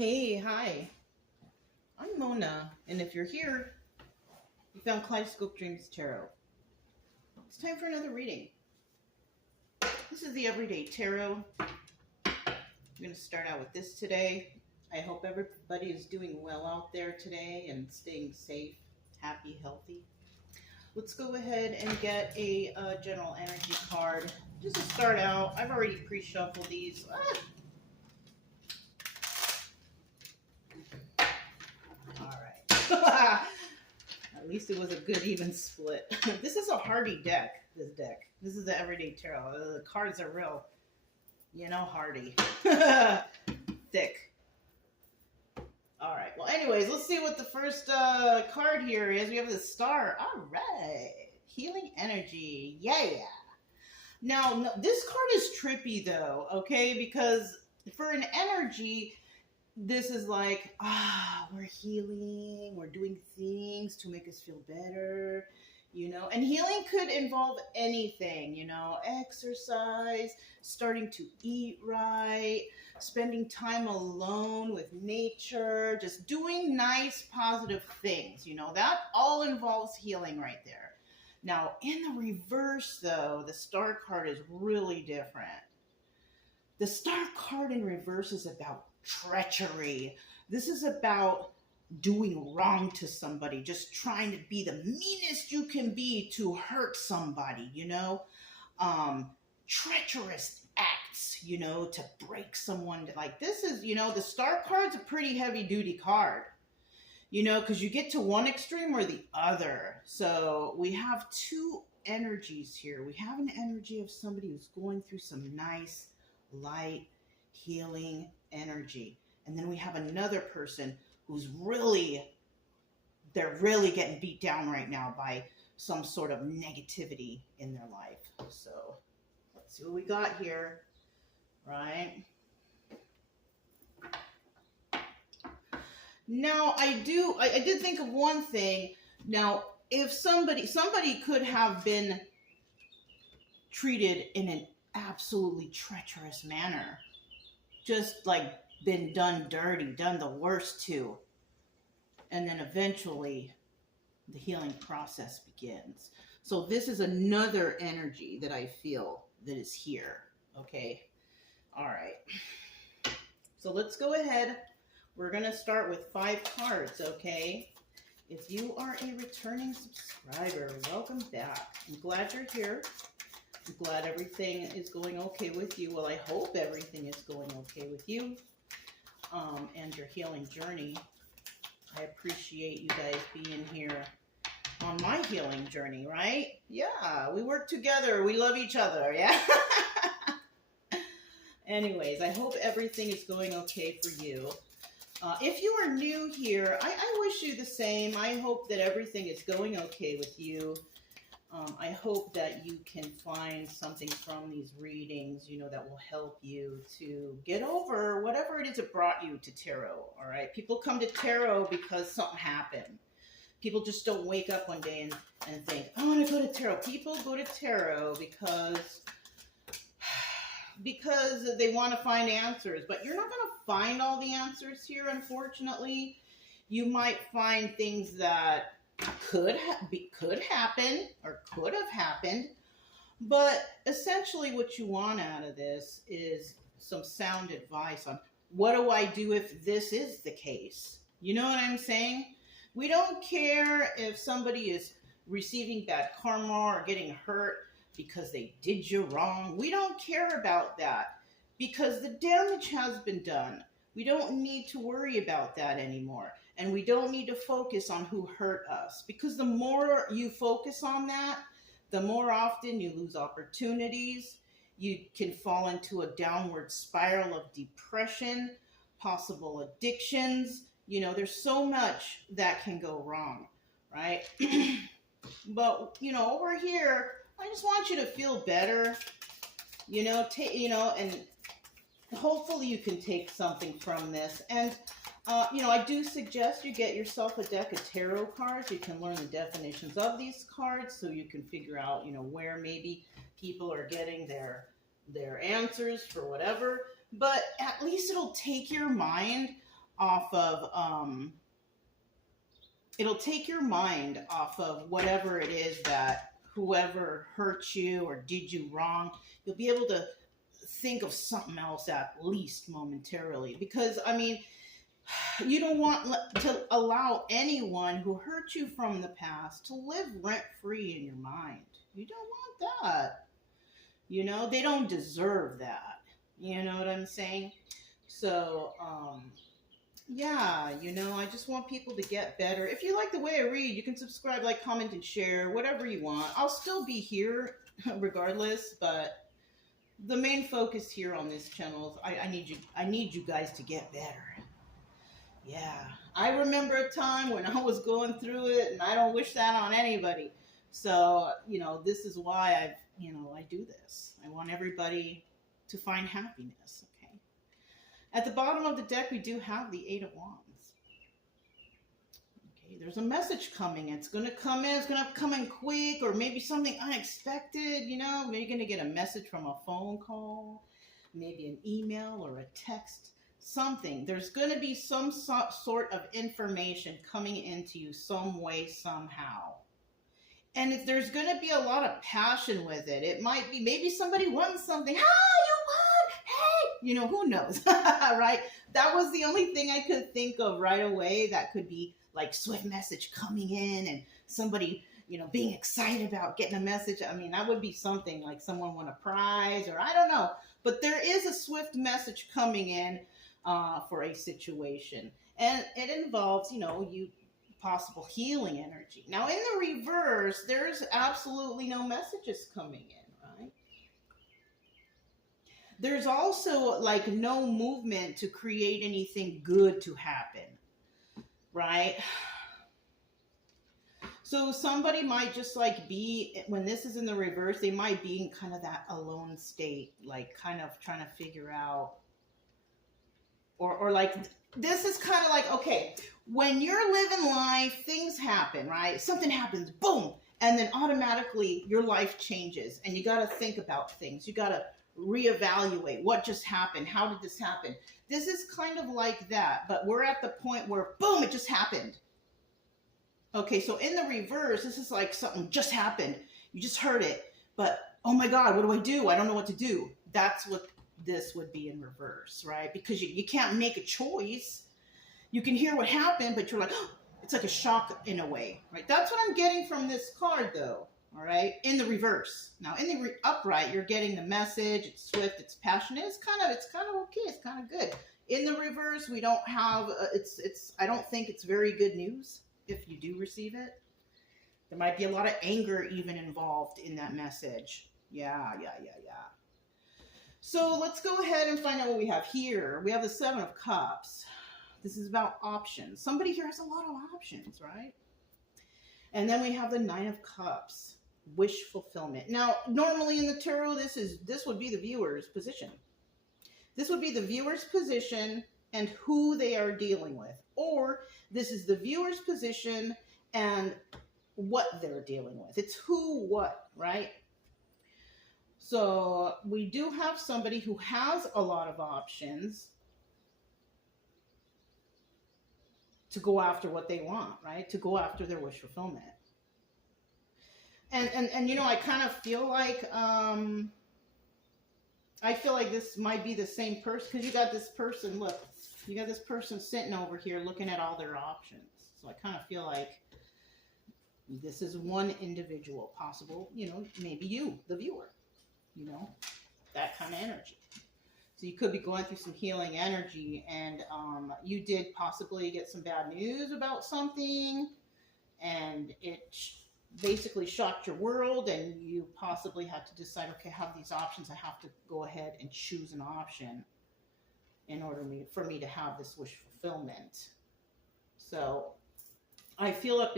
Hey, hi. I'm Mona, and if you're here, you found Kaleidoscope Dreams Tarot. It's time for another reading. This is the Everyday Tarot. I'm going to start out with this today. I hope everybody is doing well out there today and staying safe, happy, healthy. Let's go ahead and get a general energy card. Just to start out, I've already pre-shuffled these. All right. At least it was a good even split. This is a hardy deck, this deck. This is the Everyday Tarot. The cards are real, hardy. Thick. All right. Well, anyways, let's see what the first card here is. We have the Star. All right. Healing energy. Yeah. Now, no, this card is trippy, though, okay? Because for an energy, this is like, we're healing, we're doing things to make us feel better, and healing could involve anything, exercise, starting to eat right, spending time alone with nature, just doing nice, positive things, that all involves healing right there. Now, in the reverse, though, the Star card is really different. The Star card in reverse is about treachery. This is about doing wrong to somebody, just trying to be the meanest you can be to hurt somebody, treacherous acts, to break someone. Like this is, the Star card's a pretty heavy duty card, because you get to one extreme or the other. So we have two energies here. We have an energy of somebody who's going through some nice, light, healing energy. And then we have another person who's they're really getting beat down right now by some sort of negativity in their life. So let's see what we got here, right? Now, I did think of one thing. Now, if somebody could have been treated in an absolutely treacherous manner, just like been done dirty, done the worst to, and then eventually the healing process begins. So this is another energy that I feel that is here, okay? All right. So let's go ahead. We're going to start with 5 cards, okay? If you are a returning subscriber, welcome back. I'm glad you're here. I'm glad everything is going okay with you. Well, I hope everything is going okay with you and your healing journey. I appreciate you guys being here on my healing journey, right? Yeah, we work together. We love each other, yeah? Anyways, I hope everything is going okay for you. If you are new here, I wish you the same. I hope that everything is going okay with you. I hope that you can find something from these readings, that will help you to get over whatever it is that brought you to tarot, all right? People come to tarot because something happened. People just don't wake up one day and think, I want to go to tarot. People go to tarot because they want to find answers, but you're not going to find all the answers here, unfortunately. You might find things that could happen or could have happened, but essentially what you want out of this is some sound advice on what do I do if this is the case. You know what I'm saying? We don't care if somebody is receiving bad karma or getting hurt because they did you wrong. We don't care about that because the damage has been done. We don't need to worry about that anymore. And we don't need to focus on who hurt us, because the more you focus on that, the more often you lose opportunities. You can fall into a downward spiral of depression, possible addictions. There's so much that can go wrong, right? But, over here, I just want you to feel better, and hopefully you can take something from this. And, I do suggest you get yourself a deck of tarot cards. You can learn the definitions of these cards so you can figure out, where maybe people are getting their answers for whatever. But at least it'll take your mind off of, it'll take your mind off of whatever it is that whoever hurt you or did you wrong. You'll be able to think of something else at least momentarily. Because, I mean, you don't want to allow anyone who hurt you from the past to live rent free in your mind. You don't want that. You know, they don't deserve that. You know what I'm saying? So, yeah, you know, I just want people to get better. If you like the way I read, you can subscribe, like, comment, and share, whatever you want. I'll still be here regardless, but the main focus here on this channel is I need you guys to get better. Yeah, I remember a time when I was going through it, and I don't wish that on anybody. So, you know, this is why I do this. I want everybody to find happiness. At the bottom of the deck, we do have the Eight of Wands. Okay, there's a message coming. It's going to come in. It's going to come in quick, or maybe something unexpected, you know. Maybe you're going to get a message from a phone call, maybe an email or a text, something. There's going to be some sort of information coming into you some way, somehow. And if there's going to be a lot of passion with it, it might be maybe somebody wants something. Hey, you won! Hey! You know, who knows, right? That was the only thing I could think of right away that could be like swift message coming in and somebody, you know, being excited about getting a message. I mean, that would be something like someone won a prize or I don't know. But there is a swift message coming in for a situation. And it involves, you know, possible healing energy. Now, in the reverse, there's absolutely no messages coming in, right? There's also like no movement to create anything good to happen, right? So somebody might just like be, when this is in the reverse, they might be in kind of that alone state, like kind of trying to figure out, or like, this is kind of like, okay, when you're living life, things happen, right? Something happens, boom, and then automatically your life changes, and you got to think about things. You got to reevaluate what just happened. How did this happen? This is kind of like that, but we're at the point where, boom, it just happened. Okay, so in the reverse, this is like something just happened. You just heard it, but oh my God, what do I do? I don't know what to do. That's what this would be in reverse, right? Because you can't make a choice. You can hear what happened, but you're like, oh, it's like a shock in a way, right? That's what I'm getting from this card, though, all right? In the reverse. Now, in the upright, you're getting the message. It's swift, it's passionate. It's kind of okay. It's kind of good. In the reverse, we don't have, I don't think it's very good news if you do receive it. There might be a lot of anger even involved in that message. Yeah. So let's go ahead and find out what we have here. We have the Seven of Cups. This is about options. Somebody here has a lot of options, right? And then we have the Nine of Cups, wish fulfillment. Now, normally in the tarot, this would be the viewer's position. This would be the viewer's position and who they are dealing with. Or this is the viewer's position and what they're dealing with. It's who, what, right? So we do have somebody who has a lot of options to go after what they want, right? To go after their wish fulfillment. And you know, I kind of feel like, this might be the same person, because you got this person, look, you got this person sitting over here looking at all their options. So I kind of feel like this is one individual possible, you know, maybe you, the viewer, you know, that kind of energy. So you could be going through some healing energy, and you did possibly get some bad news about something, and it basically shocked your world, and you possibly had to decide, okay, I have these options. I have to go ahead and choose an option in order for me to have this wish fulfillment. So I feel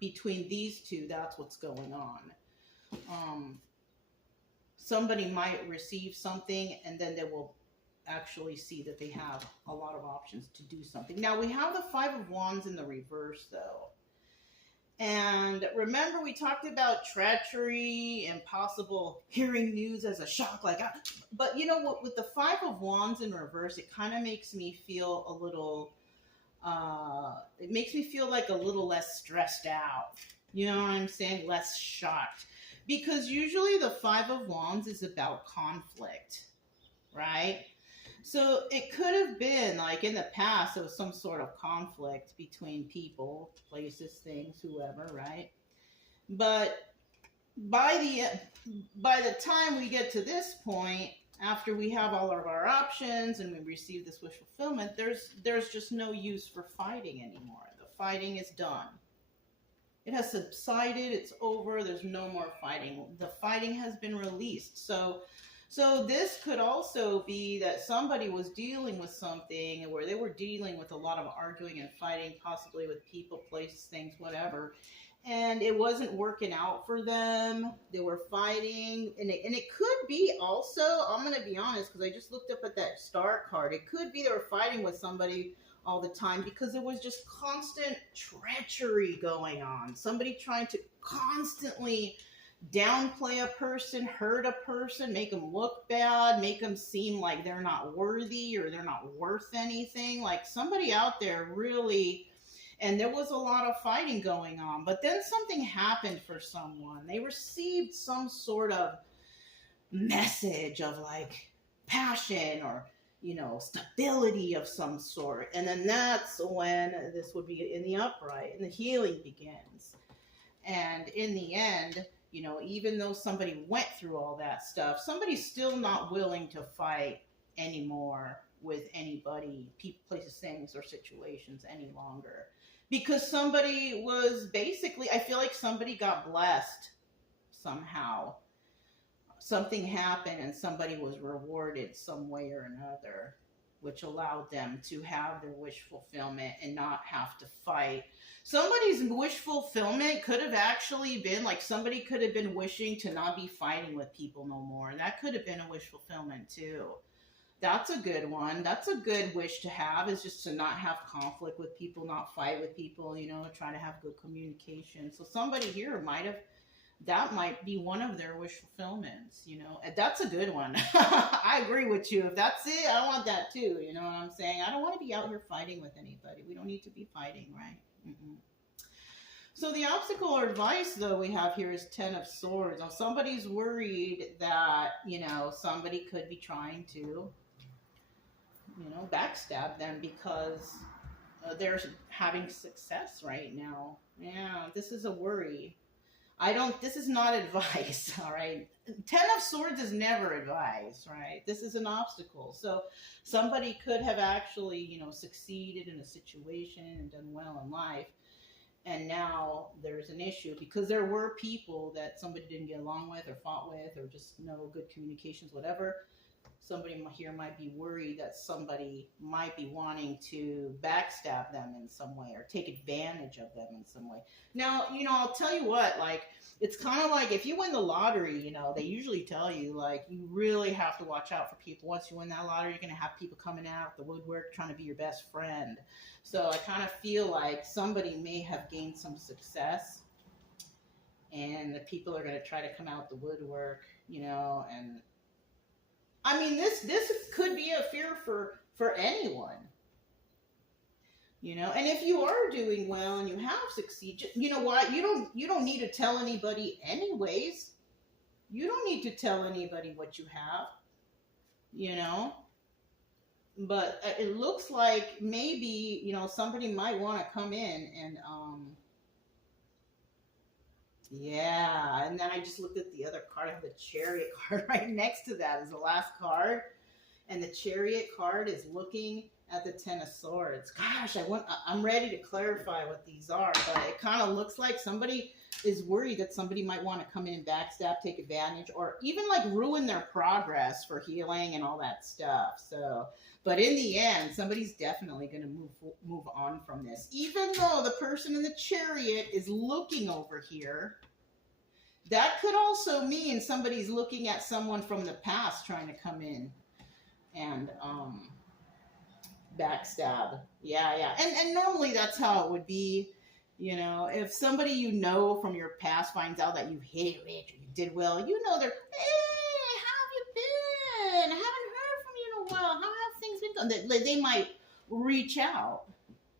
between these two, that's what's going on. Somebody might receive something, and then they will actually see that they have a lot of options to do something. Now, we have the Five of Wands in the reverse, though. And remember, we talked about treachery and possible hearing news as a shock. But you know what? With the Five of Wands in reverse, it kind of makes me feel a little It makes me feel like a little less stressed out. You know what I'm saying? Less shocked. Because usually the Five of Wands is about conflict, right? So it could have been like in the past, there was some sort of conflict between people, places, things, whoever, right? But by the time we get to this point, after we have all of our options and we receive this wish fulfillment, there's just no use for fighting anymore. The fighting is done. It has subsided. It's over. There's no more fighting. The fighting has been released. So this could also be that somebody was dealing with something where they were dealing with a lot of arguing and fighting, possibly with people, places, things, whatever. And it wasn't working out for them. They were fighting. And it could be also, I'm going to be honest, because I just looked up at that star card. It could be they were fighting with somebody all the time because there was just constant treachery going on. Somebody trying to constantly downplay a person, hurt a person, make them look bad, make them seem like they're not worthy or they're not worth anything. Like somebody out there really, and there was a lot of fighting going on. But then something happened for someone. They received some sort of message of like passion or, you know, stability of some sort. And then that's when this would be in the upright and the healing begins. And in the end, you know, even though somebody went through all that stuff, somebody's still not willing to fight anymore with anybody, people, places, things, or situations any longer. Because somebody was basically, I feel like somebody got blessed somehow. Something happened and somebody was rewarded some way or another, which allowed them to have their wish fulfillment and not have to fight. Somebody's wish fulfillment could have actually been like somebody could have been wishing to not be fighting with people no more. And that could have been a wish fulfillment too. That's a good one. That's a good wish to have, is just to not have conflict with people, not fight with people, you know, try to have good communication. So somebody here might have, that might be one of their wish fulfillments, you know. And that's a good one. I agree with you. If that's it, I want that too. You know what I'm saying? I don't want to be out here fighting with anybody. We don't need to be fighting, right? Mm-mm. So the obstacle or advice, though, we have here is Ten of Swords. Now, somebody's worried that, you know, somebody could be trying to, you know, backstab them because they're having success right now. Yeah, this is a worry. This is not advice, all right? Ten of Swords is never advice, right? This is an obstacle. So somebody could have actually, you know, succeeded in a situation and done well in life. And now there's an issue because there were people that somebody didn't get along with or fought with or just no good communications, whatever. Somebody here might be worried that somebody might be wanting to backstab them in some way or take advantage of them in some way. Now, you know, I'll tell you what, like, it's kind of like if you win the lottery, you know, they usually tell you, like, you really have to watch out for people. Once you win that lottery, you're going to have people coming out the woodwork trying to be your best friend. So I kind of feel like somebody may have gained some success and the people are going to try to come out the woodwork, you know, and I mean, this could be a fear for anyone, you know. And if you are doing well and you have succeeded, you know what? You don't need to tell anybody anyways. You don't need to tell anybody what you have, you know. But it looks like maybe, you know, somebody might want to come in and yeah, and then I just looked at the other card. I have the Chariot card right next to that is the last card. And the Chariot card is looking at the Ten of Swords. Gosh, I'm ready to clarify what these are, but it kind of looks like somebody is worried that somebody might want to come in and backstab, take advantage, or even like ruin their progress for healing and all that stuff. So, but in the end, somebody's definitely going to move on from this. Even though the person in the Chariot is looking over here, that could also mean somebody's looking at someone from the past trying to come in and backstab. Yeah. And normally that's how it would be. You know, if somebody you know from your past finds out that you hit it rich or you did well, you know they're, hey, how have you been? I haven't heard from you in a while. How have things been going? They might reach out,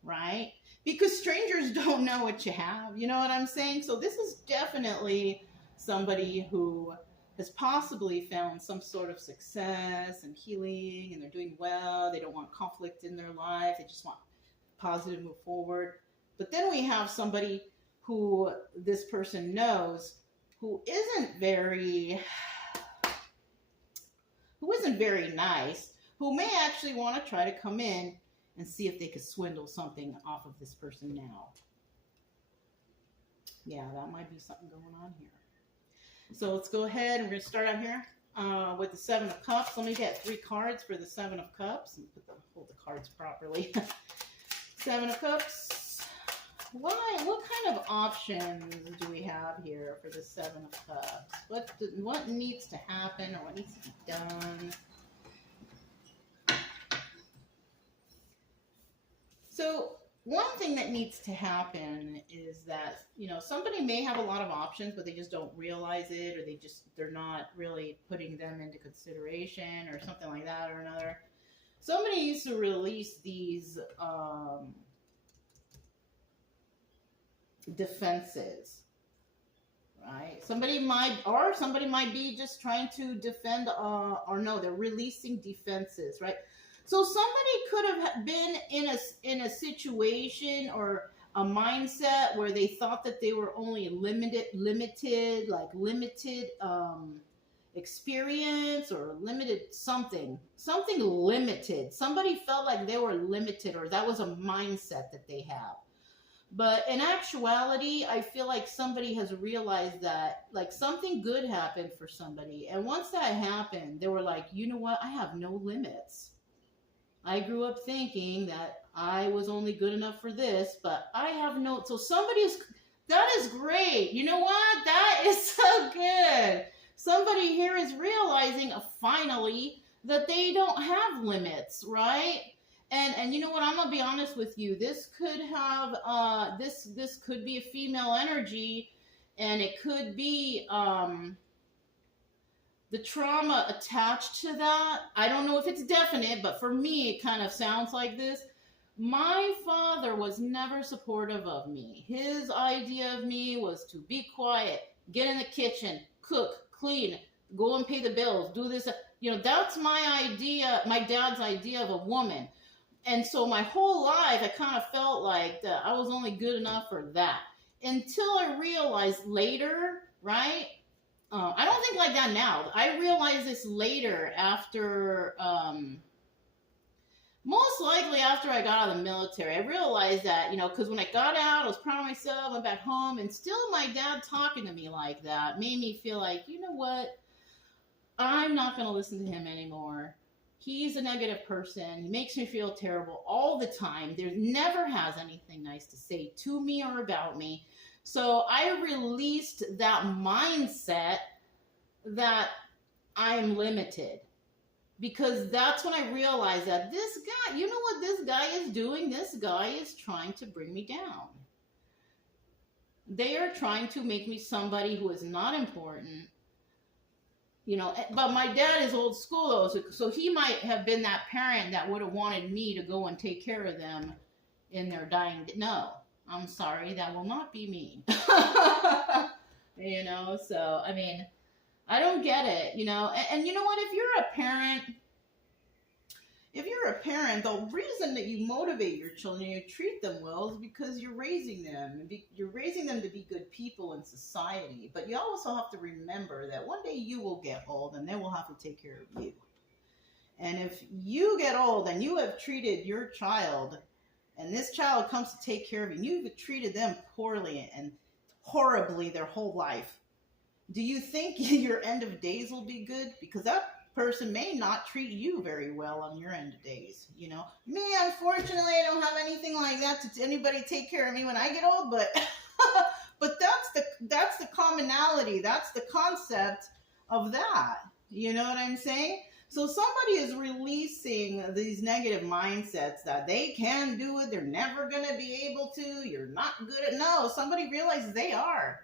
right? Because strangers don't know what you have. You know what I'm saying? So this is definitely somebody who has possibly found some sort of success and healing, and they're doing well. They don't want conflict in their life. They just want positive move forward. But then we have somebody who this person knows who isn't very nice, who may actually want to try to come in and see if they could swindle something off of this person now. Yeah, that might be something going on here. So let's go ahead and we're going to start out here with the Seven of Cups. Let me get 3 cards for the Seven of Cups and hold the cards properly. Seven of Cups. Why? What kind of options do we have here for the Seven of Cups? What needs to happen or what needs to be done? So one thing that needs to happen is that, you know, somebody may have a lot of options, but they just don't realize it, or they're not really putting them into consideration or something like that or another. Somebody needs to release these defenses, right? Somebody might be just trying to defend, or no, they're releasing defenses, right? So somebody could have been in a situation or a mindset where they thought that they were only limited experience or limited something limited. Somebody felt like they were limited, or that was a mindset that they have. But in actuality, I feel like somebody has realized that like something good happened for somebody. And once that happened, they were like, you know what? I have no limits. I grew up thinking that I was only good enough for this, but I have no, so that is great. You know what? That is so good. Somebody here is realizing finally that they don't have limits, right? And you know what? I'm gonna be honest with you. This could have this could be a female energy, and it could be the trauma attached to that. I don't know if it's definite, but for me, it kind of sounds like this. My father was never supportive of me. His idea of me was to be quiet, get in the kitchen, cook, clean, go and pay the bills, do this. You know, that's my idea, my dad's idea of a woman. And so my whole life, I kind of felt like that I was only good enough for that. Until I realized later, right? I don't think like that now. I realized this later after, most likely after I got out of the military. I realized that, you know, because when I got out, I was proud of myself, went back home, and still my dad talking to me like that made me feel like, you know what? I'm not going to listen to him anymore. He's a negative person. He makes me feel terrible all the time. There never has anything nice to say to me or about me. So I released that mindset that I am limited, because that's when I realized that this guy, you know what this guy is doing? This guy is trying to bring me down. They are trying to make me somebody who is not important, you know, but my dad is old school though, so he might have been that parent that would have wanted me to go and take care of them in their dying. No. I'm sorry, that will not be me. You know, so, I mean, I don't get it, you know. And you know what, if you're a parent, the reason that you motivate your children, you treat them well, is because you're raising them. You're raising them to be good people in society. But you also have to remember that one day you will get old and they will have to take care of you. And if you get old and you have treated your child, and this child comes to take care of you, and you've treated them poorly and horribly their whole life, do you think your end of days will be good? Because that person may not treat you very well on your end of days, you know? Me, unfortunately, I don't have anything like that to anybody take care of me when I get old, but but that's the commonality, that's the concept of that. You know what I'm saying? So somebody is releasing these negative mindsets that they can do it, they're never going to be able to, you're not good at, no, somebody realizes they are.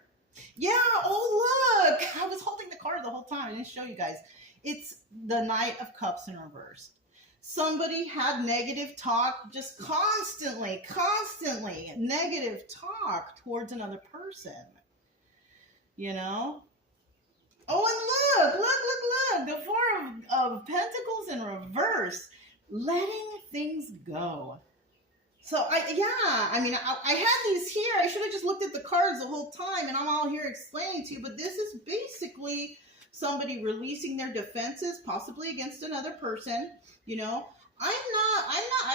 Yeah, oh look, I was holding the card the whole time, I didn't show you guys. It's the Knight of Cups in reverse. Somebody had negative talk, just constantly negative talk towards another person, you know? Oh, and look, the Four of Pentacles in reverse, letting things go. So I mean, I had these here. I should have just looked at the cards the whole time, and I'm all here explaining to you, but this is basically somebody releasing their defenses, possibly against another person, you know. I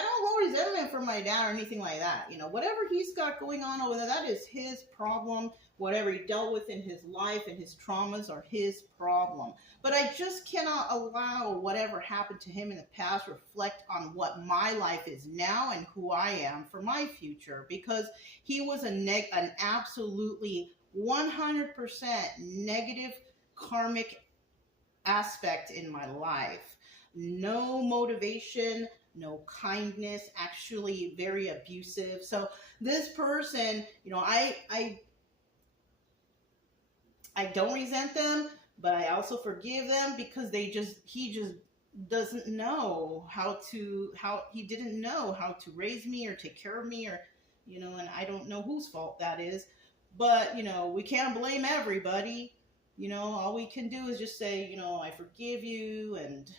don't hold resentment for my dad or anything like that. You know, whatever he's got going on over there, that is his problem. Whatever he dealt with in his life and his traumas are his problem. But I just cannot allow whatever happened to him in the past reflect on what my life is now and who I am for my future, because he was an absolutely 100% negative karmic aspect in my life. No motivation, no kindness, actually very abusive. So this person, you know, I don't resent them, but I also forgive them because he just doesn't know he didn't know how to raise me or take care of me, or, you know, and I don't know whose fault that is. But, you know, we can't blame everybody. You know, all we can do is just say, you know, I forgive you, and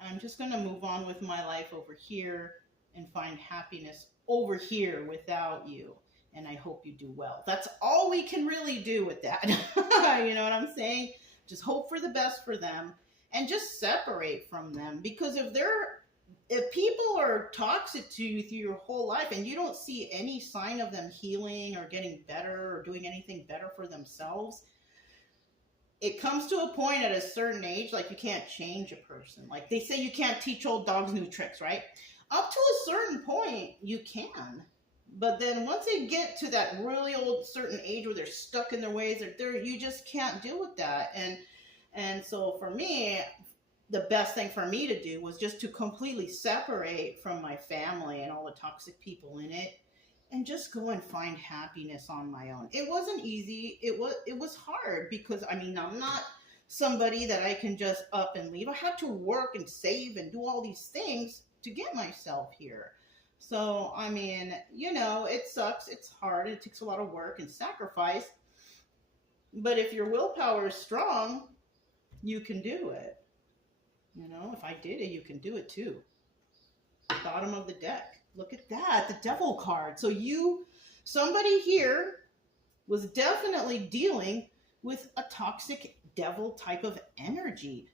I'm just going to move on with my life over here and find happiness over here without you. And I hope you do well. That's all we can really do with that. You know what I'm saying? Just hope for the best for them and just separate from them. Because if people are toxic to you through your whole life and you don't see any sign of them healing or getting better or doing anything better for themselves, it comes to a point at a certain age, like you can't change a person. Like they say you can't teach old dogs new tricks, right? Up to a certain point, you can. But then once they get to that really old certain age where they're stuck in their ways, you just can't deal with that. And so for me, the best thing for me to do was just to completely separate from my family and all the toxic people in it, and just go and find happiness on my own. It wasn't easy. It was hard because, I mean, I'm not somebody that I can just up and leave. I had to work and save and do all these things to get myself here. So, I mean, you know, it sucks. It's hard. It takes a lot of work and sacrifice. But if your willpower is strong, you can do it. You know, if I did it, you can do it too. Bottom of the deck. Look at that, the devil card. So somebody here was definitely dealing with a toxic devil type of energy.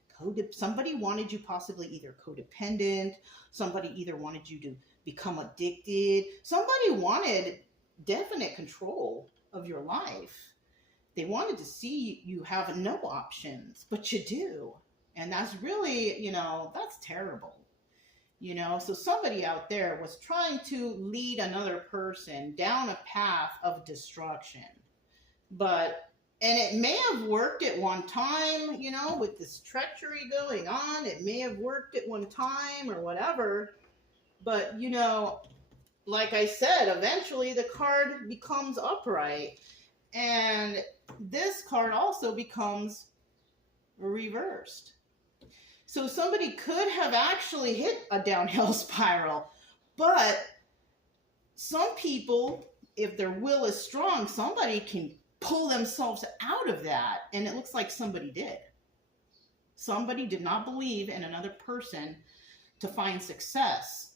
Somebody wanted you possibly either codependent. Somebody either wanted you to become addicted. Somebody wanted definite control of your life. They wanted to see you have no options, but you do. And that's really, you know, that's terrible. You know, so somebody out there was trying to lead another person down a path of destruction. And it may have worked at one time, you know, with this treachery going on. It may have worked at one time or whatever. But, you know, like I said, eventually the card becomes upright. And this card also becomes reversed. So somebody could have actually hit a downhill spiral. But some people, if their will is strong, somebody can pull themselves out of that. And it looks like somebody did. Somebody did not believe in another person to find success.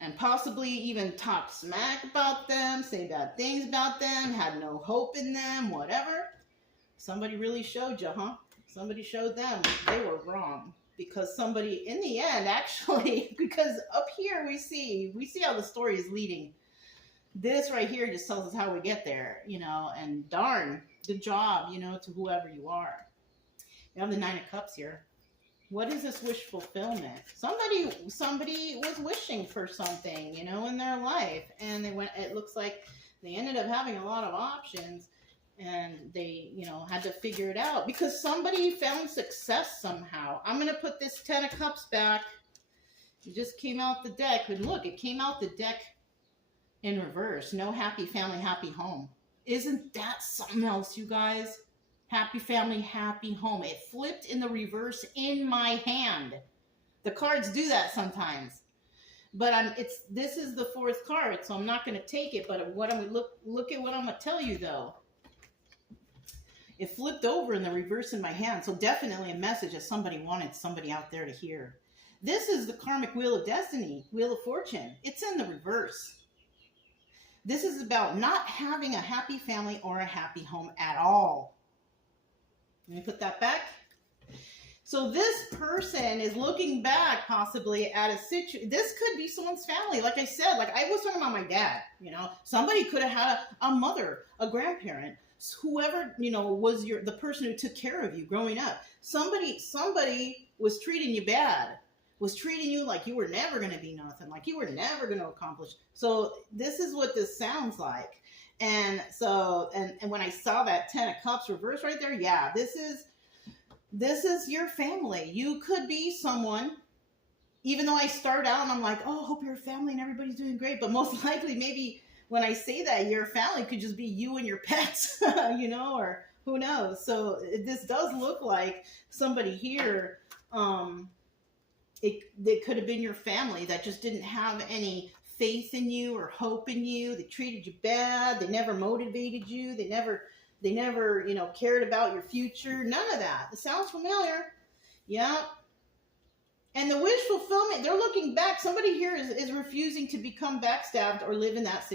And possibly even talk smack about them, say bad things about them, had no hope in them, whatever. Somebody really showed you, huh? Somebody showed them they were wrong. Because somebody, in the end, actually, because up here we see how the story is leading. This right here just tells us how we get there, you know, and darn, good job, you know, to whoever you are. We have the Nine of Cups here. What is this wish fulfillment? Somebody was wishing for something, you know, in their life, and it looks like they ended up having a lot of options. And they, you know, had to figure it out because somebody found success somehow. I'm going to put this Ten of Cups back. It just came out the deck. And look, it came out the deck in reverse. No happy family, happy home. Isn't that something else, you guys? Happy family, happy home. It flipped in the reverse in my hand. The cards do that sometimes. But this is the fourth card, so I'm not going to take it. But what I'm look at what I'm going to tell you though. It flipped over in the reverse in my hand, so definitely a message that somebody wanted somebody out there to hear. This is the karmic wheel of destiny, wheel of fortune. It's in the reverse. This is about not having a happy family or a happy home at all. Let me put that back. So this person is looking back possibly at a situation. This could be someone's family. Like I said, like I was talking about my dad, you know, somebody could have had a mother, a grandparent, whoever, you know, was the person who took care of you growing up. Somebody was treating you bad, was treating you like you were never going to be nothing, like you were never going to accomplish. So this is what this sounds like. And so, and when I saw that 10 of Cups reverse right there, yeah, this is your family. You could be someone, even though I start out and I'm like, oh, hope your family and everybody's doing great. But most likely, maybe when I say that, your family could just be you and your pets, you know, or who knows. So this does look like somebody here. It could have been your family that just didn't have any faith in you or hope in you. They treated you bad. They never motivated you. They never, you know, cared about your future. None of that. It sounds familiar. Yeah. And the wish fulfillment, they're looking back. Somebody here is refusing to become backstabbed or live in that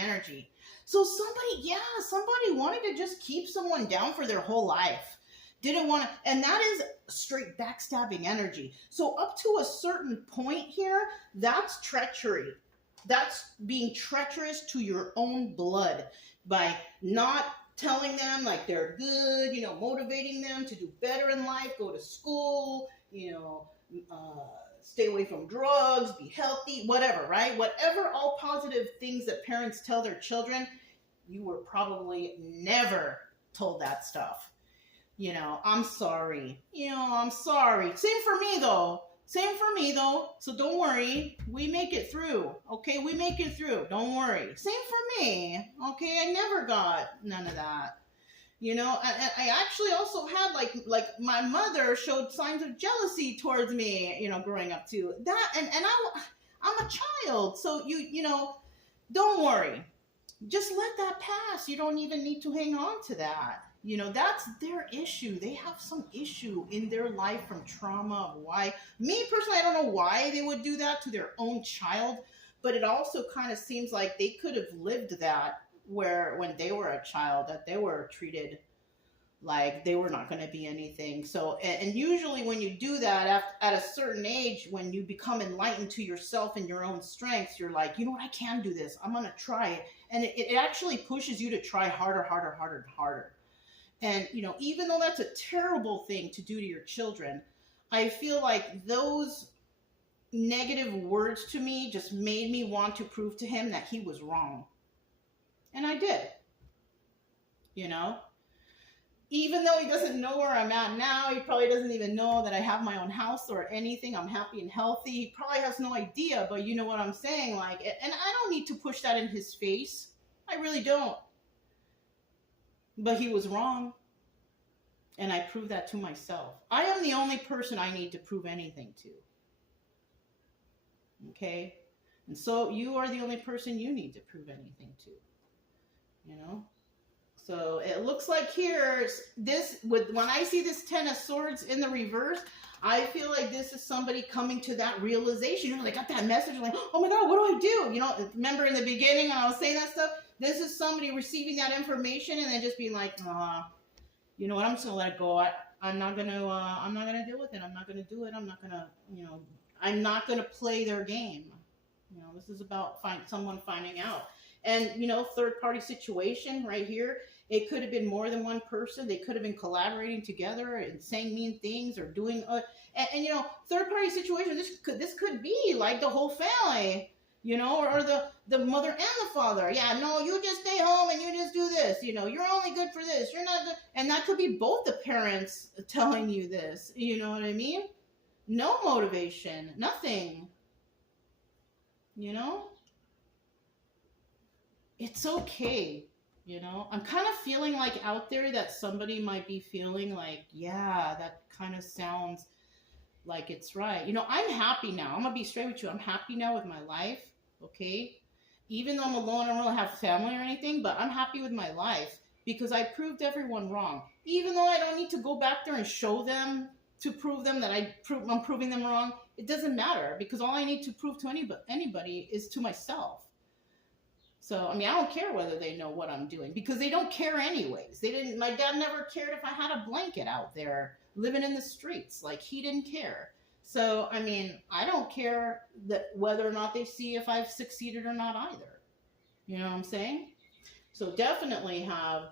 energy. So somebody wanted to just keep someone down for their whole life. Didn't want to, and that is straight backstabbing energy. So up to a certain point here, that's treachery. That's being treacherous to your own blood by not telling them like they're good, you know, motivating them to do better in life, go to school, you know, stay away from drugs, be healthy, whatever, right? Whatever all positive things that parents tell their children, you were probably never told that stuff. You know, I'm sorry. You know, I'm sorry. Same for me though. So don't worry. We make it through. Okay, we make it through. Don't worry. Same for me. Okay, I never got none of that. You know, I actually also had like my mother showed signs of jealousy towards me, you know, growing up too. That and I'm a child, so you know, don't worry. Just let that pass. You don't even need to hang on to that. You know, that's their issue. They have some issue in their life from trauma of why. Me personally, I don't know why they would do that to their own child, but it also kind of seems like they could have lived that where when they were a child that they were treated like they were not going to be anything. So, and usually when you do that at a certain age, when you become enlightened to yourself and your own strengths, you're like, you know what, I can do this. I'm going to try it. And it actually pushes you to try harder. And, you know, even though that's a terrible thing to do to your children, I feel like those negative words to me just made me want to prove to him that he was wrong. And I did, you know, even though he doesn't know where I'm at now, he probably doesn't even know that I have my own house or anything. I'm happy and healthy. He probably has no idea, but you know what I'm saying? Like, and I don't need to push that in his face. I really don't. But he was wrong. And I proved that to myself. I am the only person I need to prove anything to. Okay? And so you are the only person you need to prove anything to. You know? So it looks like here, when I see this 10 of Swords in the reverse, I feel like this is somebody coming to that realization. You know, they got that message like, oh my God, what do I do? You know, remember in the beginning when I was saying that stuff? This is somebody receiving that information and then just being like, you know what, I'm just gonna let it go. I'm not gonna deal with it. I'm not gonna do it. I'm not gonna, you know, I'm not gonna play their game. You know, this is about someone finding out. And, you know, third party situation right here. It could have been more than one person. They could have been collaborating together and saying mean things or doing, and you know, third party situation. This could be like the whole family. You know, or the mother and the father. Yeah, no, you just stay home and you just do this. You know, you're only good for this. You're not good. And that could be both the parents telling you this. You know what I mean? No motivation. Nothing. You know? It's okay. You know? I'm kind of feeling like out there that somebody might be feeling like, yeah, that kind of sounds... like it's right. You know, I'm happy now. I'm gonna be straight with you. I'm happy now with my life. Okay, even though I'm alone, I don't really have family or anything, but I'm happy with my life because I proved everyone wrong. Even though I don't need to go back there and show them to prove them that I'm proving them wrong, it doesn't matter because all I need to prove to anybody is to myself. So, I mean, I don't care whether they know what I'm doing because they don't care anyways. They didn't, my dad never cared if I had a blanket out there living in the streets. Like, he didn't care. So, I mean, I don't care that whether or not they see if I've succeeded or not either. You know what I'm saying? So definitely have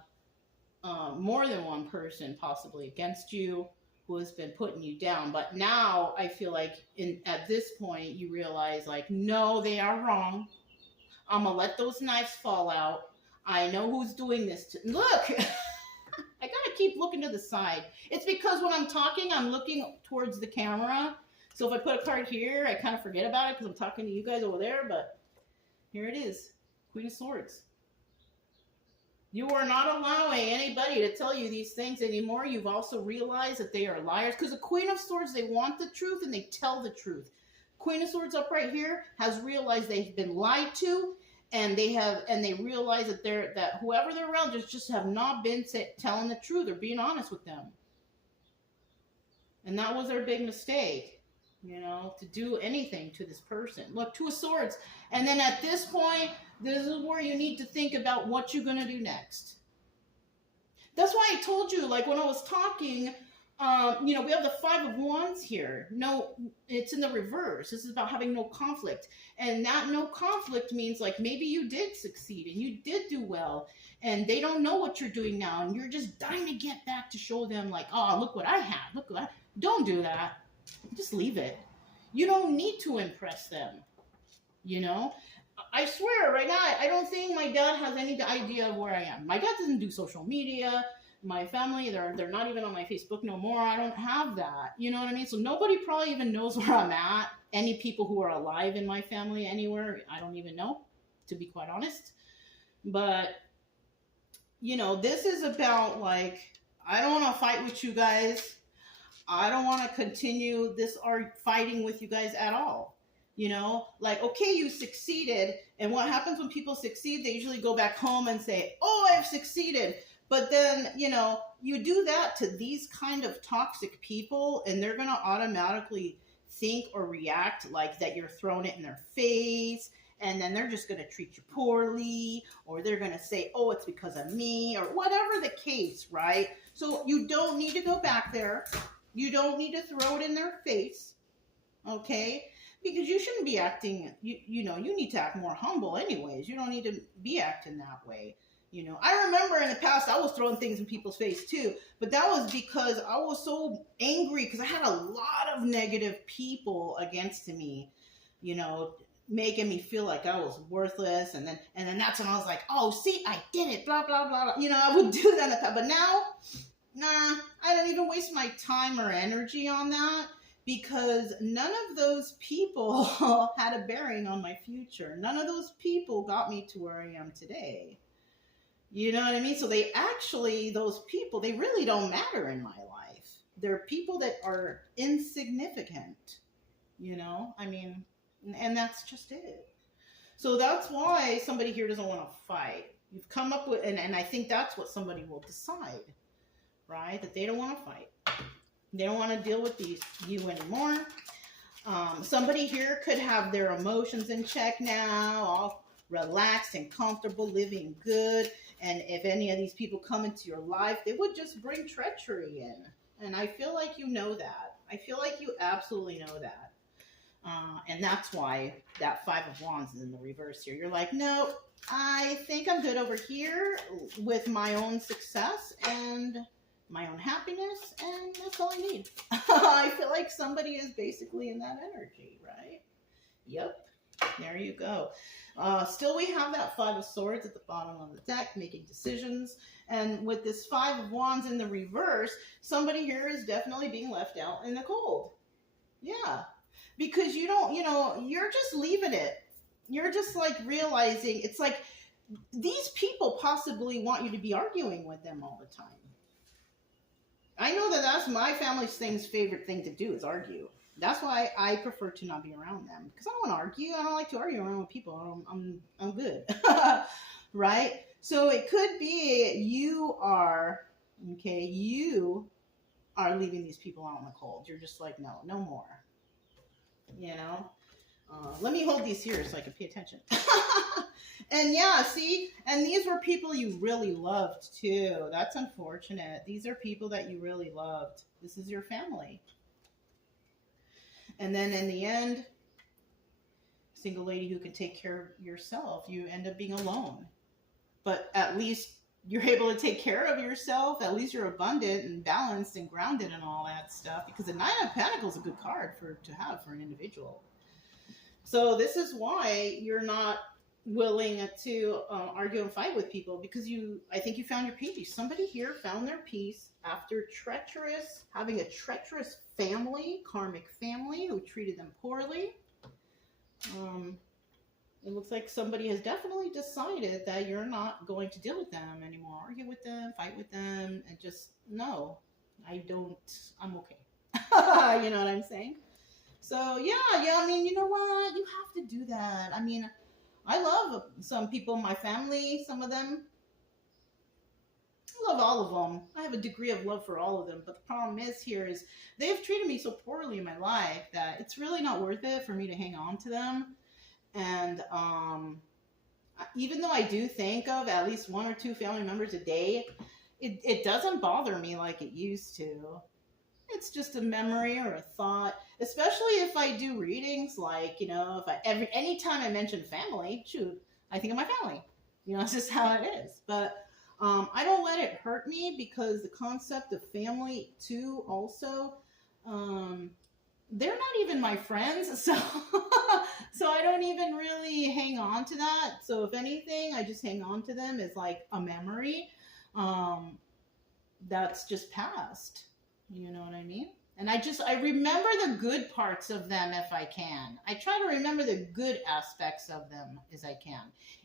more than one person possibly against you who has been putting you down. But now I feel like at this point you realize, like, no, they are wrong. I'm going to let those knives fall out. I know who's doing this. Look, I got to keep looking to the side. It's because when I'm talking, I'm looking towards the camera. So if I put a card here, I kind of forget about it because I'm talking to you guys over there. But here it is. Queen of Swords. You are not allowing anybody to tell you these things anymore. You've also realized that they are liars. Because the Queen of Swords, they want the truth and they tell the truth. Queen of Swords up right here has realized they've been lied to, and they realize that whoever they're around just have not been telling the truth or being honest with them. And that was their big mistake, you know, to do anything to this person. Look, Two of Swords. And then at this point, this is where you need to think about what you're going to do next. That's why I told you, like when I was talking, you know, we have the Five of Wands here. No, it's in the reverse. This is about having no conflict. And that no conflict means like maybe you did succeed and you did do well and they don't know what you're doing now and you're just dying to get back to show them like, oh, look what I have. Look what Don't do that. Just leave it. You don't need to impress them. You know? I swear right now, I don't think my dad has any idea of where I am. My dad doesn't do social media. My family, they're not even on my Facebook no more. I don't have that. You know what I mean? So nobody probably even knows where I'm at. Any people who are alive in my family anywhere, I don't even know, to be quite honest. But, you know, this is about like, I don't want to fight with you guys. I don't want to continue this fighting with you guys at all. You know, like, okay, you succeeded. And what happens when people succeed? They usually go back home and say, oh, I've succeeded. But then, you know, you do that to these kind of toxic people and they're going to automatically think or react like that you're throwing it in their face. And then they're just going to treat you poorly, or they're going to say, oh, it's because of me, or whatever the case, right? So you don't need to go back there. You don't need to throw it in their face, okay? Because you shouldn't be acting, you know, you need to act more humble anyways. You don't need to be acting that way. You know, I remember in the past, I was throwing things in people's face too, but that was because I was so angry because I had a lot of negative people against me, you know, making me feel like I was worthless. And then that's when I was like, oh, see, I did it, blah, blah, blah, blah. You know, I would do that in the past, but now, nah, I don't even waste my time or energy on that because none of those people had a bearing on my future. None of those people got me to where I am today. You know what I mean? So those people, they really don't matter in my life. They're people that are insignificant, you know? I mean, and that's just it. So that's why somebody here doesn't want to fight. You've come up with, and I think that's what somebody will decide, right? That they don't want to fight. They don't want to deal with you anymore. Somebody here could have their emotions in check now, all relaxed and comfortable, living good. And if any of these people come into your life, they would just bring treachery in. And I feel like you know that. I feel like you absolutely know that. And that's why that Five of Wands is in the reverse here. You're like, no, I think I'm good over here with my own success and my own happiness, and that's all I need. I feel like somebody is basically in that energy, right? Yep. There you go. Still, we have that Five of Swords at the bottom of the deck, making decisions. And with this Five of Wands in the reverse, somebody here is definitely being left out in the cold. Yeah. Because you don't, you know, you're just leaving it. You're just like realizing, it's like these people possibly want you to be arguing with them all the time. I know that that's my family's favorite thing to do is argue. That's why I prefer to not be around them because I don't want to argue. I don't like to argue around with people. I'm good, right? So it could be you are okay. You are leaving these people out in the cold. You're just like, no, no more. You know. Let me hold these here so I can pay attention. And yeah, see, and these were people you really loved too. That's unfortunate. These are people that you really loved. This is your family. And then in the end, single lady who can take care of yourself, you end up being alone. But at least you're able to take care of yourself. At least you're abundant and balanced and grounded and all that stuff. Because the Nine of Pentacles is a good card to have for an individual. So this is why you're not willing to argue and fight with people, because I think you found your peace. Somebody here found their peace after having a treacherous family, karmic family who treated them poorly. It looks like somebody has definitely decided that you're not going to deal with them anymore, argue with them, fight with them, and just, no, I'm okay. You know what I'm saying? So, yeah, I mean, you know what? You have to do that. I mean, I love some people in my family, some of them. I love all of them. I have a degree of love for all of them. But the problem is they've treated me so poorly in my life that it's really not worth it for me to hang on to them. And even though I do think of at least one or two family members a day, it doesn't bother me like it used to. It's just a memory or a thought, especially if I do readings, like, you know, anytime I mention family, shoot, I think of my family. You know, it's just how it is. But I don't let it hurt me, because the concept of family too also, they're not even my friends, so so I don't even really hang on to that. So if anything, I just hang on to them as like a memory that's just past. You know what I mean? And I remember the good parts of them if I can. I try to remember the good aspects of them as I can.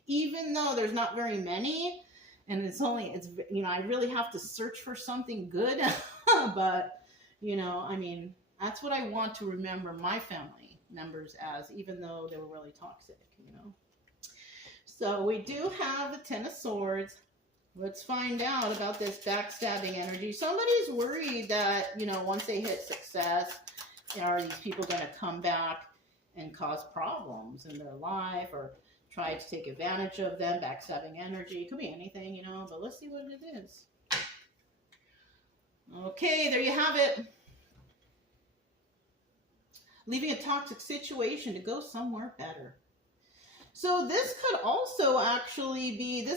Even though there's not very many, and it's you know, I really have to search for something good. But, you know, I mean, that's what I want to remember my family members as, even though they were really toxic, you know. So we do have the Ten of Swords. Let's find out about this backstabbing energy. Somebody's worried that, you know, once they hit success, are these people going to come back and cause problems in their life or try to take advantage of them? Backstabbing energy. It could be anything, you know, but let's see what it is. Okay, there you have it. Leaving a toxic situation to go somewhere better. So this could also actually be,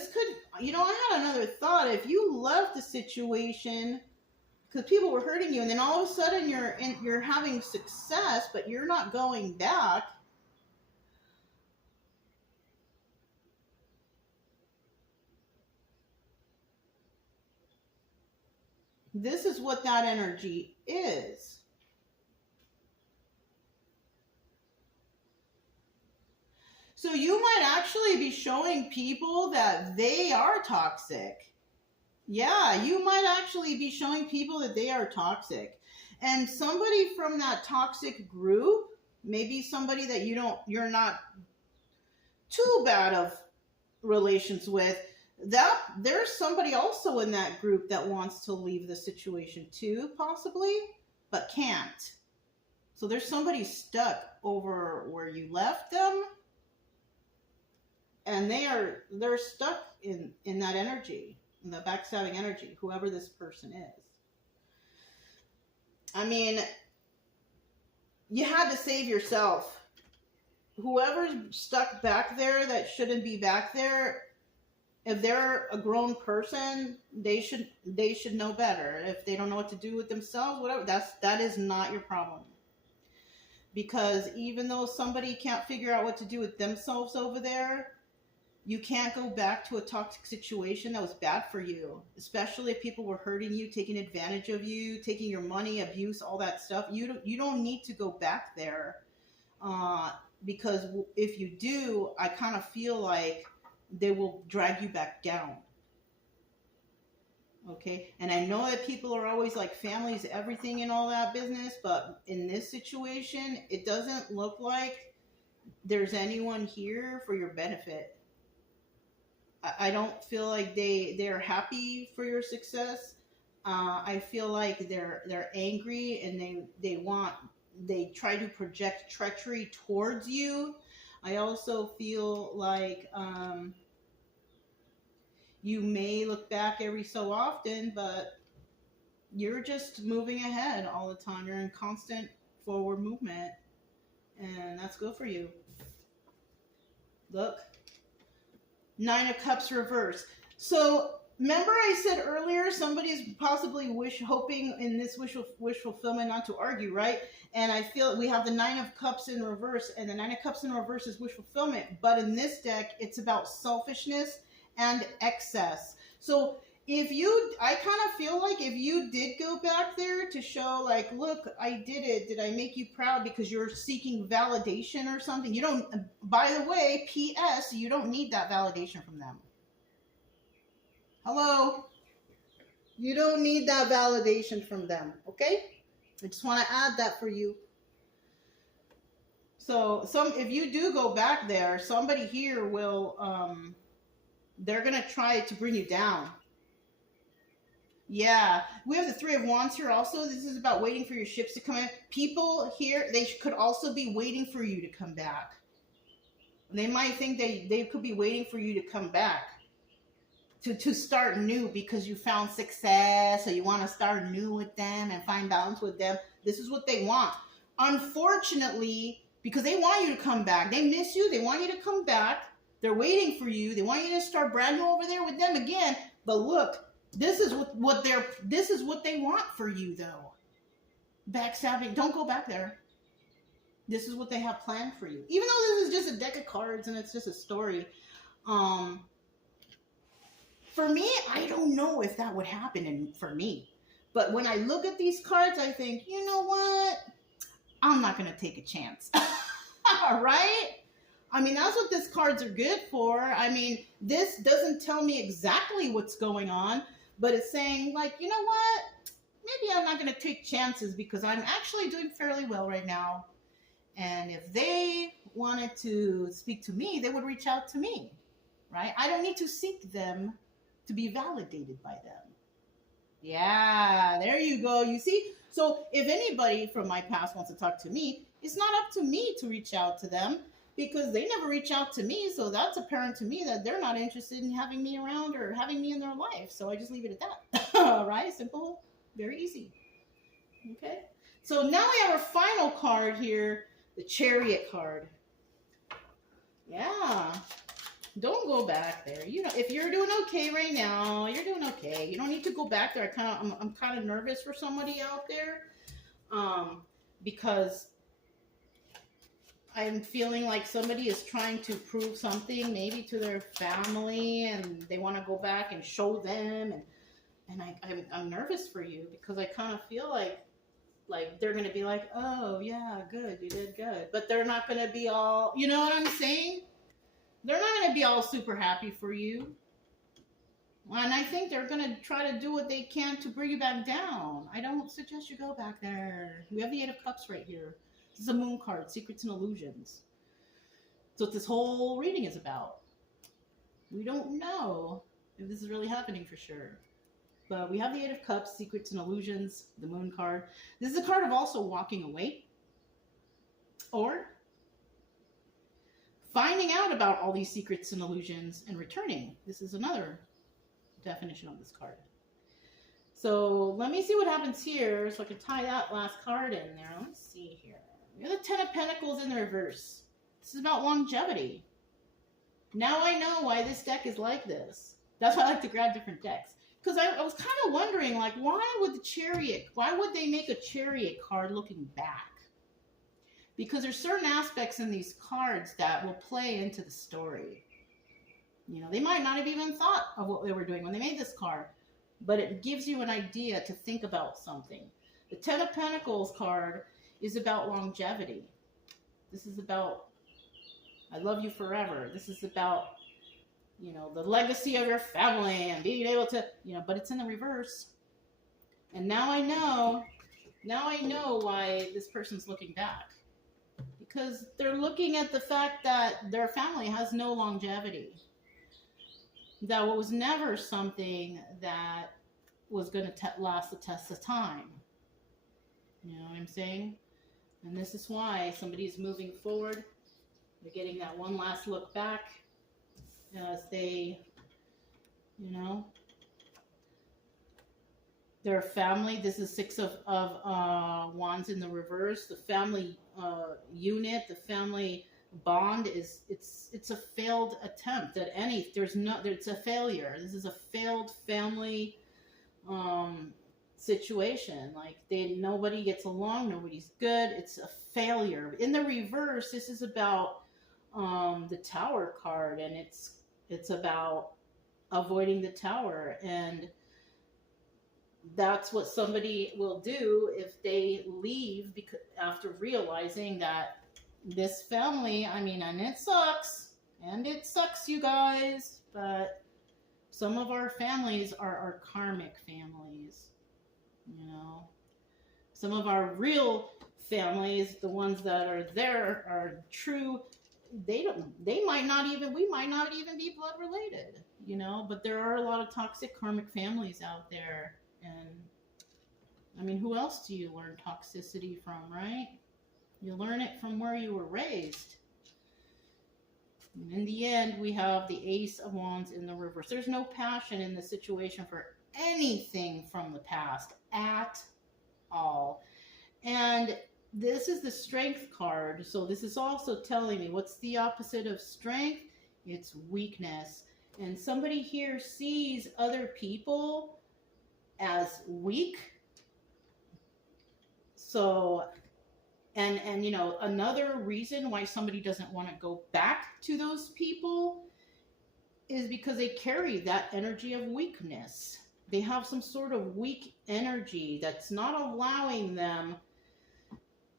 you know, I had another thought. If you left the situation because people were hurting you, and then all of a sudden you're having success, but you're not going back, this is what that energy is. So you might actually be showing people that they are toxic. Yeah, you might actually be showing people that they are toxic. And somebody from that toxic group, maybe somebody that you're not too bad of relations with, that there's somebody also in that group that wants to leave the situation too, possibly, but can't. So there's somebody stuck over where you left them. And they're stuck in that energy, in the backstabbing energy, whoever this person is. I mean, you had to save yourself. Whoever's stuck back there that shouldn't be back there, if they're a grown person, they should know better. If they don't know what to do with themselves, whatever, that is not your problem. Because even though somebody can't figure out what to do with themselves over there, you can't go back to a toxic situation that was bad for you, especially if people were hurting you, taking advantage of you, taking your money, abuse, all that stuff. You don't need to go back there, because if you do, I kind of feel like they will drag you back down. Okay. And I know that people are always like families, everything and all that business, but in this situation, it doesn't look like there's anyone here for your benefit. I don't feel like they're happy for your success. I feel like they're angry and they try to project treachery towards you. I also feel like you may look back every so often, but you're just moving ahead all the time. You're in constant forward movement, and that's good for you. Look, Nine of Cups reverse. So remember I said earlier somebody's possibly hoping in this wish fulfillment not to argue, right? And I feel we have the Nine of Cups in reverse, and the Nine of Cups in reverse is wish fulfillment. But in this deck, it's about selfishness and excess. So I kind of feel like if you did go back there to show, like, look, I did it. Did I make you proud? Because you're seeking validation or something. You don't, by the way, P.S., you don't need that validation from them. Hello? You don't need that validation from them, okay? I just want to add that for you. So if you do go back there, somebody here will, they're going to try to bring you down. Yeah, we have the Three of Wands here also. This is about waiting for your ships to come in. People here, they could also be waiting for you to come back. They might think they could be waiting for you to come back to start new because you found success, or you want to start new with them and find balance with them. This is what they want. Unfortunately, because they want you to come back. They miss you. They want you to come back. They're waiting for you. They want you to start brand new over there with them again. But look, this is what they want for you, though. Backstabbing. Don't go back there. This is what they have planned for you. Even though this is just a deck of cards and it's just a story. For me, I don't know if that would happen for me. But when I look at these cards, I think, you know what? I'm not going to take a chance. Right? I mean, that's what these cards are good for. I mean, this doesn't tell me exactly what's going on, but it's saying, like, you know what? Maybe I'm not going to take chances because I'm actually doing fairly well right now. And if they wanted to speak to me, they would reach out to me, right? I don't need to seek them to be validated by them. Yeah, there you go. You see? So if anybody from my past wants to talk to me, it's not up to me to reach out to them because they never reach out to me. So that's apparent to me that they're not interested in having me around or having me in their life. So I just leave it at that. Right? Simple, very easy. Okay. So now we have our final card here, the Chariot card. Yeah. Don't go back there. You know, if you're doing okay right now, you're doing okay. You don't need to go back there. I'm kind of nervous for somebody out there, because I'm feeling like somebody is trying to prove something, maybe to their family, and they want to go back and show them. And I'm nervous for you because I kind of feel like they're gonna be like, oh yeah, good, you did good, but they're not gonna be all, you know what I'm saying? They're not going to be all super happy for you. And I think they're going to try to do what they can to bring you back down. I don't suggest you go back there. We have the Eight of Cups right here. This is a Moon card, Secrets and Illusions. That's what this whole reading is about. We don't know if this is really happening for sure. But we have the Eight of Cups, Secrets and Illusions, the Moon card. This is a card of also walking away. Or finding out about all these secrets and illusions and returning. This is another definition of this card. So let me see what happens here so I can tie that last card in there. Let's see here. We have the Ten of Pentacles in the reverse. This is about longevity. Now I know why this deck is like this. That's why I like to grab different decks. Because I was kind of wondering, like, why would they make a Chariot card looking back? Because there's certain aspects in these cards that will play into the story. You know, they might not have even thought of what they were doing when they made this card, but it gives you an idea to think about something. The Ten of Pentacles card is about longevity. This is about, I love you forever. This is about you know, the legacy of your family and being able to, you know, but it's in the reverse. And now I know why this person's looking back. Because they're looking at the fact that their family has no longevity. That was never something that was going to last the test of time. You know what I'm saying? And this is why somebody's moving forward. They're getting that one last look back as they, you know, their family. This is Six of Wands in the reverse. The family unit, the family bond is it's a failed attempt at any. It's a failure. This is a failed family situation. Like nobody gets along, nobody's good. It's a failure. In the reverse, this is about the Tower card, and it's about avoiding the Tower, and that's what somebody will do if they leave because after realizing that this family, I mean, and it sucks, you guys, but some of our families are our karmic families, you know. Some of our real families, the ones that are there, are true. We might not even be blood related, you know, but there are a lot of toxic karmic families out there. And I mean, who else do you learn toxicity from, right? You learn it from where you were raised. And in the end, we have the Ace of Wands in the reverse. There's no passion in the situation for anything from the past at all. And this is the Strength card. So this is also telling me what's the opposite of strength? It's weakness. And somebody here sees other people as weak. So, and you know, another reason why somebody doesn't want to go back to those people is because they carry that energy of weakness. They have some sort of weak energy that's not allowing them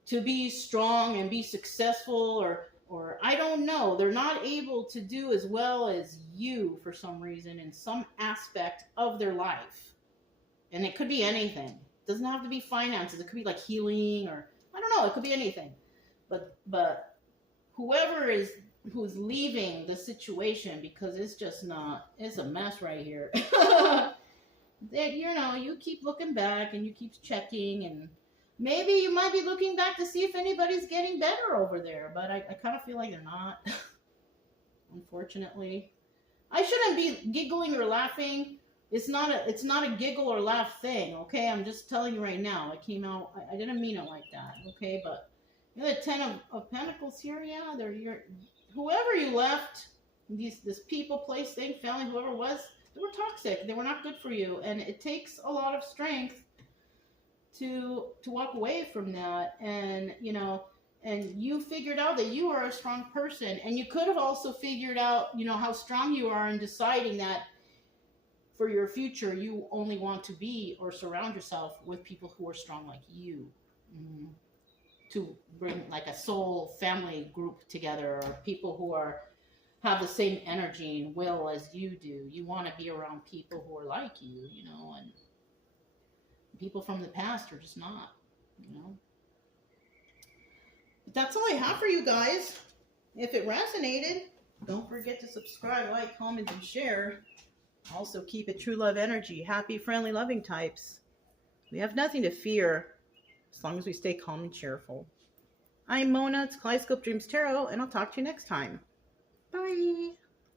to be strong and be successful, or I don't know. They're not able to do as well as you for some reason in some aspect of their life. And it could be anything. It doesn't have to be finances. It could be like healing, or I don't know. It could be anything. But who's leaving the situation because it's just not. It's a mess right here. That, you know, you keep looking back and you keep checking, and maybe you might be looking back to see if anybody's getting better over there. But I kind of feel like they're not. Unfortunately, I shouldn't be giggling or laughing. It's not a giggle or laugh thing, okay? I'm just telling you right now. It came out. I didn't mean it like that, okay? But you know, the Ten of Pentacles here, yeah, whoever you left, this people, place, thing, family, whoever it was, they were toxic. They were not good for you, and it takes a lot of strength to walk away from that. And you know, and you figured out that you are a strong person, and you could have also figured out, you know, how strong you are in deciding that. For your future, you only want to be or surround yourself with people who are strong like you. Mm-hmm. To bring like a soul family group together, or people who have the same energy and will as you do. You want to be around people who are like you, you know, and people from the past are just not, you know. But that's all I have for you guys. If it resonated, don't forget to subscribe, like, comment, and share. Also, keep it true love energy. Happy, friendly, loving types. We have nothing to fear as long as we stay calm and cheerful. I'm Mona. It's Kaleidoscope Dreams Tarot, and I'll talk to you next time. Bye.